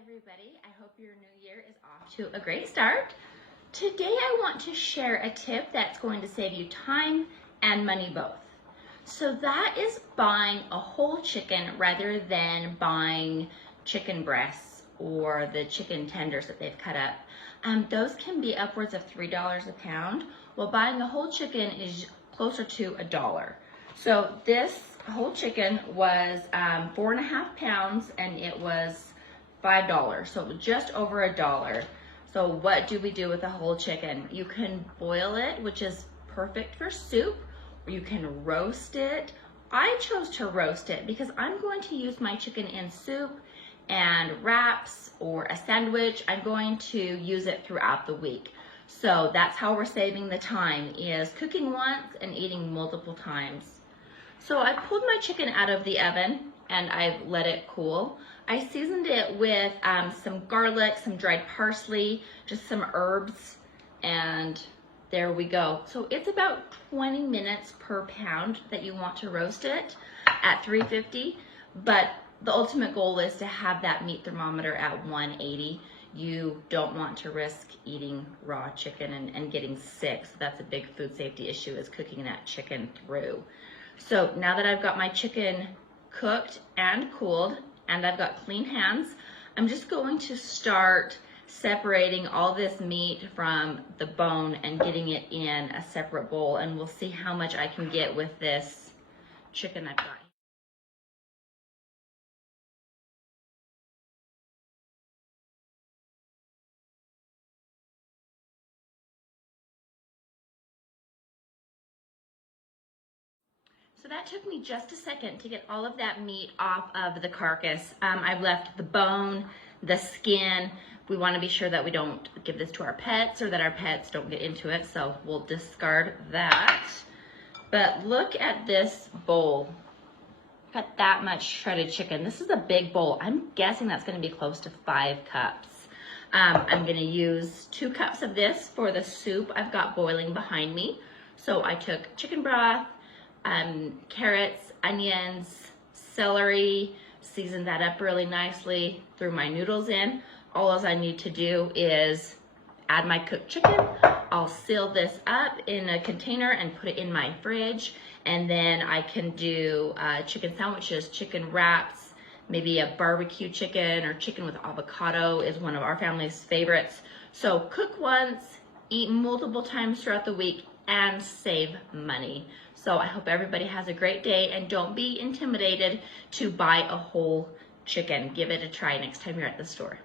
everybody. I hope your new year is off to a great start. Today I want to share a tip that's going to save you time and money both. So that is buying a whole chicken rather than buying chicken breasts or the chicken tenders that they've cut up. Those can be upwards of $3 a pound, while buying a whole chicken is closer to $1. So this whole chicken was 4.5 pounds and it was $5, so just over $1. So what do we do with a whole chicken? You can boil it, which is perfect for soup, or you can roast it. I chose to roast it because I'm going to use my chicken in soup and wraps or a sandwich. I'm going to use it throughout the week. So that's how we're saving the time, is cooking once and eating multiple times. So I pulled my chicken out of the oven and I've let it cool. I seasoned it with some garlic, some dried parsley, just some herbs, and there we go. So it's about 20 minutes per pound that you want to roast it at 350, but the ultimate goal is to have that meat thermometer at 180. You don't want to risk eating raw chicken and getting sick. So that's a big food safety issue, is cooking that chicken through. So now that I've got my chicken cooked and cooled and I've got clean hands, I'm just going to start separating all this meat from the bone and getting it in a separate bowl, and we'll see how much I can get with this chicken I've got. So that took me just a second to get all of that meat off of the carcass. I've left the bone, the skin. We want to be sure that we don't give this to our pets or that our pets don't get into it, so we'll discard that. But look at this bowl. Got that much shredded chicken. This is a big bowl. I'm guessing that's going to be close to 5 cups. I'm going to use 2 cups of this for the soup I've got boiling behind me. So I took chicken broth, carrots, onions, celery, seasoned that up really nicely, threw my noodles in. All I need to do is add my cooked chicken. I'll seal this up in a container and put it in my fridge, and then I can do chicken sandwiches, chicken wraps, maybe a barbecue chicken or chicken with avocado is one of our family's favorites. So cook once, eat multiple times throughout the week, and save money. So I hope everybody has a great day, and don't be intimidated to buy a whole chicken. Give it a try next time you're at the store.